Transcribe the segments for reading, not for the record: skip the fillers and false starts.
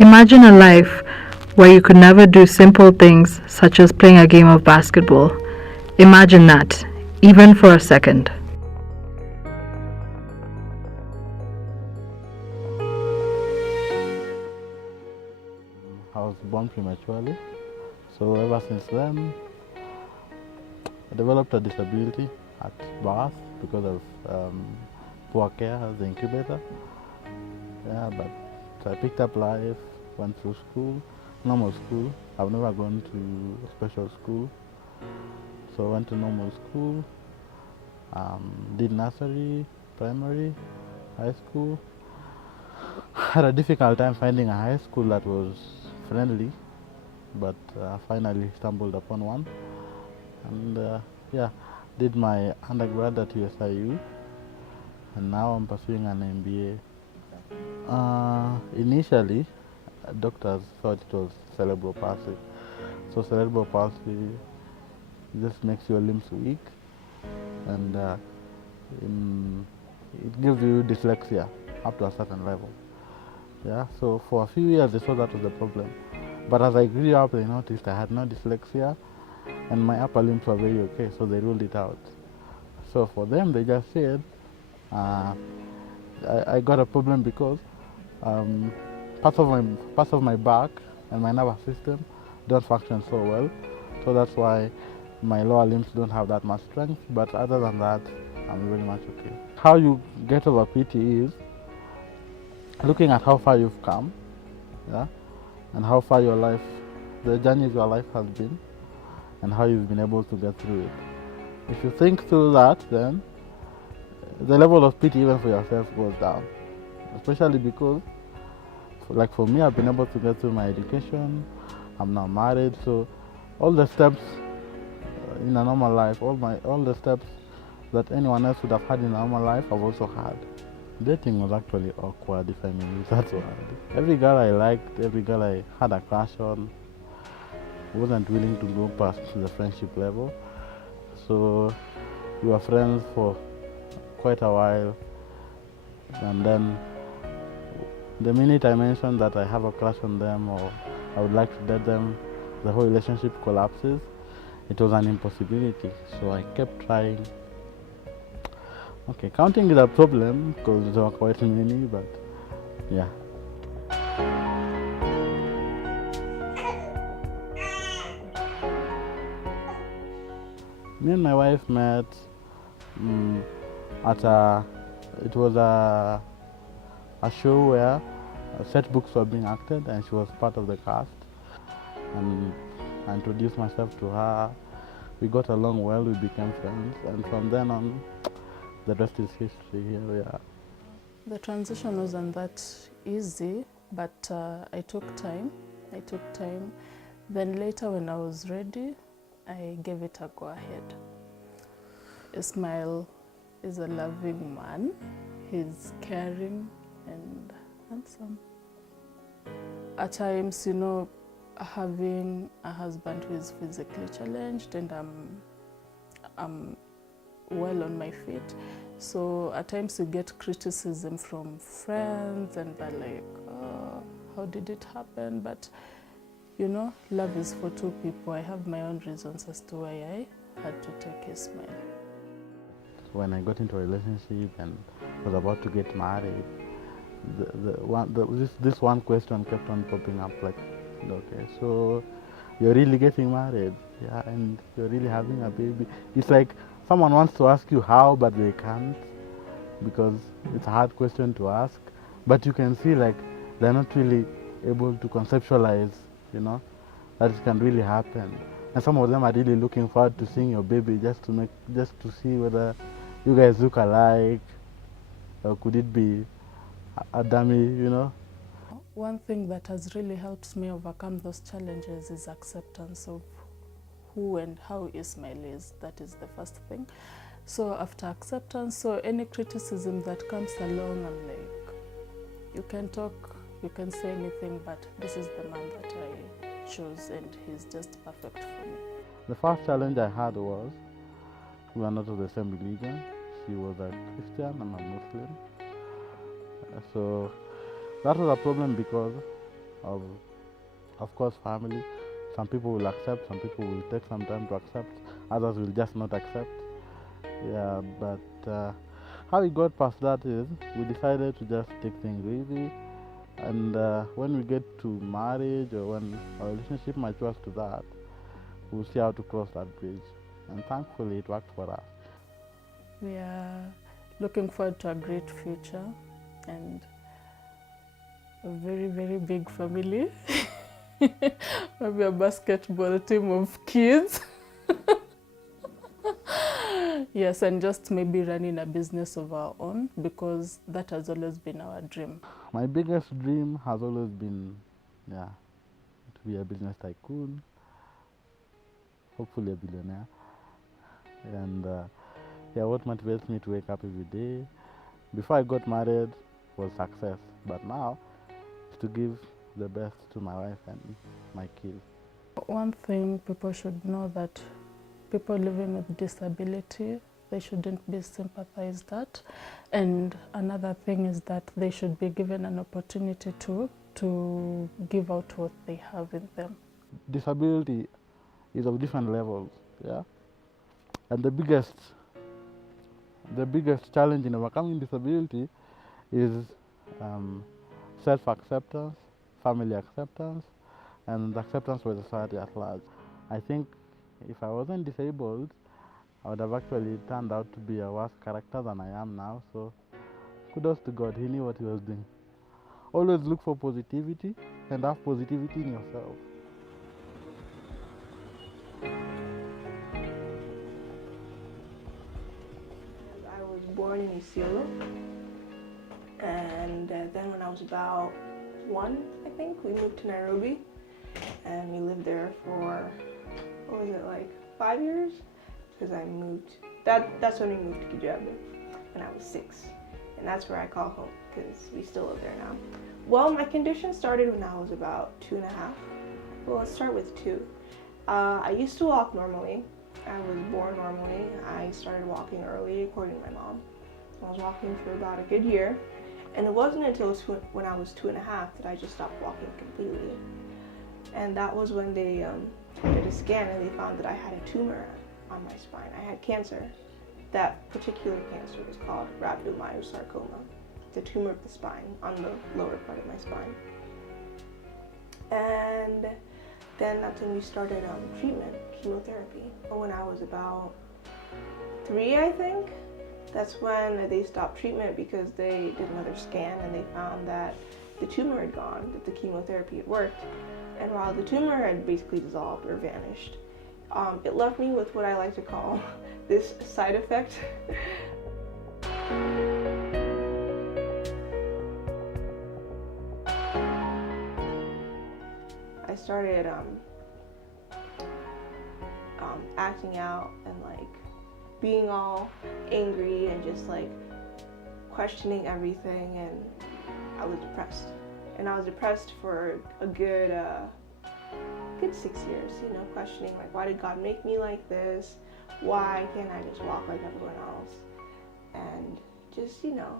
Imagine a life where you could never do simple things such as playing a game of basketball. Imagine that, even for a second. I was born prematurely, so ever since then, I developed a disability at birth because of poor care as the incubator. Yeah, but so I picked up life, went through school, normal school. I've never gone to special school, so I went to normal school, did nursery, primary, high school. Had a difficult time finding a high school that was friendly, but finally stumbled upon one. And yeah, did my undergrad at USIU, and now I'm pursuing an MBA. Initially, doctors thought it was cerebral palsy. So cerebral palsy just makes your limbs weak, and it gives you dyslexia up to a certain level. Yeah. So for a few years, they thought that was the problem. But as I grew up, they noticed I had no dyslexia, and my upper limbs were very okay, so they ruled it out. So for them, they just said uh, I got a problem because um, parts of my back and my nervous system don't function so well. So that's why my lower limbs don't have that much strength. But other than that, I'm very much okay. How you get over PT is looking at how far you've come, yeah, and how far your life, the journey of your life has been, and how you've been able to get through it. If you think through that, then the level of pity even for yourself goes down. Especially because, like for me, I've been able to get through my education. I'm now married, so all the steps in a normal life, all the steps that anyone else would have had in a normal life, I've also had. Dating was actually awkward, if I may use that word. Every girl I liked, every girl I had a crush on, wasn't willing to go past the friendship level. So we were friends for quite a while, and then the minute I mentioned that I have a crush on them or I would like to date them, the whole relationship collapses. It was an impossibility, so I kept trying. Okay, counting is a problem because there were quite many, but yeah. Me and my wife met at it was a show where set books were being acted, and she was part of the cast. And I introduced myself to her. We got along well, we became friends, and from then on, the rest is history. Here we are. The transition wasn't that easy, but I took time. Then later, when I was ready, I gave it a go ahead. Ismael is a loving man. He's caring and handsome. At times, having a husband who is physically challenged, and I'm well on my feet. So at times you get criticism from friends, and they're like, oh, how did it happen? But love is for two people. I have my own reasons as to why I had to take Ismael. When I got into a relationship and was about to get married, this one question kept on popping up, like, okay, so you're really getting married, yeah, and you're really having a baby. It's like someone wants to ask you how, but they can't because it's a hard question to ask. But you can see like they're not really able to conceptualize, that it can really happen. And some of them are really looking forward to seeing your baby just to see whether you guys look alike, or could it be a dummy. One thing that has really helped me overcome those challenges is acceptance of who and how Ismael is. That is the first thing. So after acceptance, so any criticism that comes along, I'm like, you can talk, you can say anything, but this is the man that I chose, and he's just perfect for me. The first challenge I had was we are not of the same religion. She was a Christian and a Muslim. So that was a problem because of course, family. Some people will accept, some people will take some time to accept, others will just not accept. Yeah, but how we got past that is we decided to just take things easy, and when we get to marriage or when our relationship matures to that, we'll see how to cross that bridge. And thankfully, it worked for us. We are looking forward to a great future and a very, very big family. Maybe a basketball team of kids. Yes, and just maybe running a business of our own, because that has always been our dream. My biggest dream has always been, yeah, to be a business tycoon, hopefully a billionaire. And yeah, what motivates me to wake up every day, before I got married, was success. But now, is to give the best to my wife and my kids. One thing people should know, that people living with disability, they shouldn't be sympathized at. And another thing is that they should be given an opportunity to give out what they have in them. Disability is of different levels, yeah. And the biggest challenge in overcoming disability is self-acceptance, family acceptance, and acceptance by society at large. I think if I wasn't disabled, I would have actually turned out to be a worse character than I am now. So kudos to God, He knew what He was doing. Always look for positivity and have positivity in yourself. I was born in Isiolo, and then when I was about 1, I think, we moved to Nairobi, and we lived there for, what was it, like 5 years? Because I moved, that's when we moved to Kijabe, when I was 6, and that's where I call home, because we still live there now. Well, my condition started when I was about 2.5. Well, let's start with 2. I used to walk normally. I was born normally. I started walking early, according to my mom. I was walking for about a good year, and it wasn't until when I was 2.5 that I just stopped walking completely. And that was when they did a scan and they found that I had a tumor on my spine. I had cancer. That particular cancer was called rhabdomyosarcoma, the tumor of the spine on the lower part of my spine. And then that's when we started treatment, chemotherapy. When I was about 3, I think, that's when they stopped treatment because they did another scan and they found that the tumor had gone, that the chemotherapy had worked. And while the tumor had basically dissolved or vanished, it left me with what I like to call this side effect. I started acting out and like being all angry and just like questioning everything, and I was depressed. And I was depressed for a good 6 years, you know, questioning like, why did God make me like this? Why can't I just walk like everyone else? And just, you know,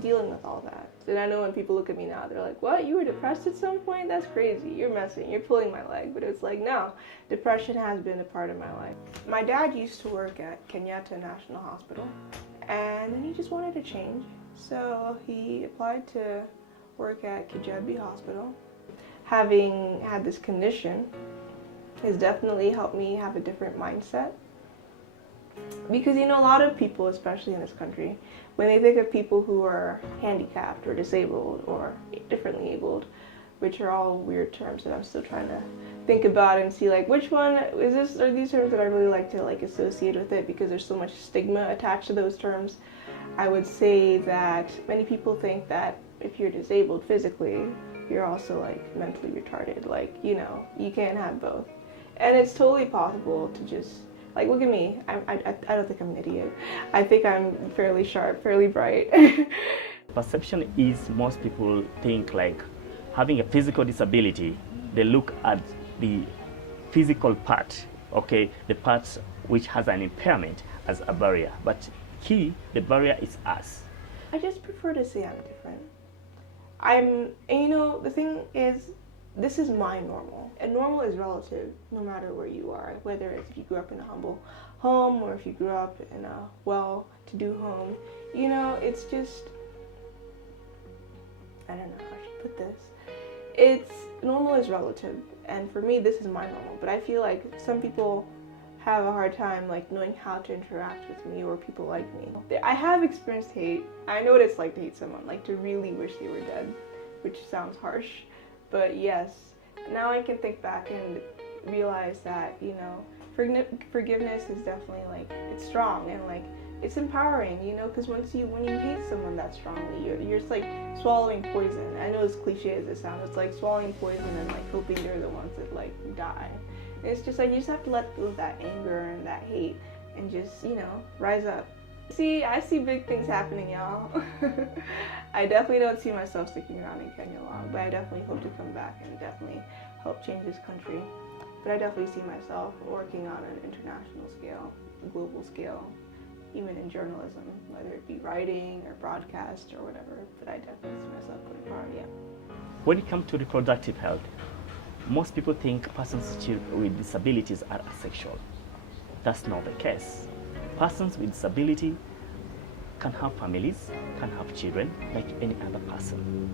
dealing with all that. And I know when people look at me now, they're like, what, you were depressed at some point? That's crazy, you're messing, you're pulling my leg. But it's like, no, depression has been a part of my life. My dad used to work at Kenyatta National Hospital, and then he just wanted to change. So he applied to work at Kijabe Hospital. Having had this condition has definitely helped me have a different mindset. Because, you know, a lot of people, especially in this country, when they think of people who are handicapped or disabled or differently abled, which are all weird terms that I'm still trying to think about and see like which one is this, are these terms that I really like to like associate with it, because there's so much stigma attached to those terms. I would say that many people think that if you're disabled physically, you're also like mentally retarded. Like, you know, you can't have both. And it's totally possible to just, like, look at me. I don't think I'm an idiot. I think I'm fairly sharp, fairly bright. Perception is most people think like having a physical disability, they look at the physical part, okay, the parts which has an impairment as a barrier. But the barrier is us. I just prefer to say I'm different. And you know, the thing is, this is my normal. And normal is relative, no matter where you are. Whether it's if you grew up in a humble home or if you grew up in a well-to-do home. You know, it's just, I don't know how I should put this. Normal is relative. And for me, this is my normal. But I feel like some people have a hard time like knowing how to interact with me or people like me. I have experienced hate. I know what it's like to hate someone, like to really wish they were dead, which sounds harsh, but yes. Now I can think back and realize that, you know, forgiveness is definitely like, it's strong and like it's empowering, you know, because when you hate someone that strongly, you're just like swallowing poison. I know as cliche as it sounds, it's like swallowing poison and like hoping they're the ones that like die. It's just like you just have to let go of that anger and that hate and just, you know, rise up. See, I see big things happening, y'all. I definitely don't see myself sticking around in Kenya long, but I definitely hope to come back and definitely help change this country. But I definitely see myself working on an international scale, a global scale, even in journalism, whether it be writing or broadcast or whatever. But I definitely see myself going far, yeah. When it comes to reproductive health, most people think persons with disabilities are asexual. That's not the case. Persons with disability can have families, can have children like any other person.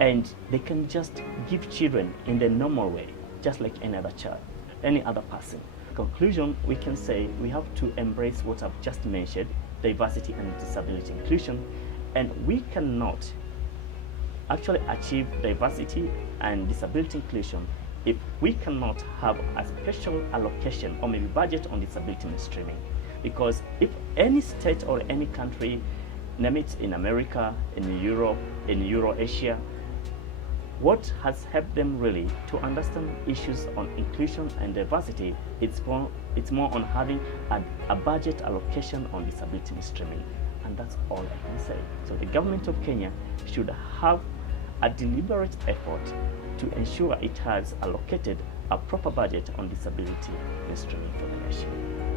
And they can just give children in the normal way, just like any other child, any other person. In conclusion, we can say we have to embrace what I've just mentioned, diversity and disability inclusion, and we cannot actually achieve diversity and disability inclusion if we cannot have a special allocation or maybe budget on disability mainstreaming. Because if any state or any country, name it in America, in Europe, in Euro-Asia, what has helped them really to understand issues on inclusion and diversity, it's more on having a budget allocation on disability mainstreaming. And that's all I can say. So the government of Kenya should have a deliberate effort to ensure it has allocated a proper budget on disability mainstreaming for the nation.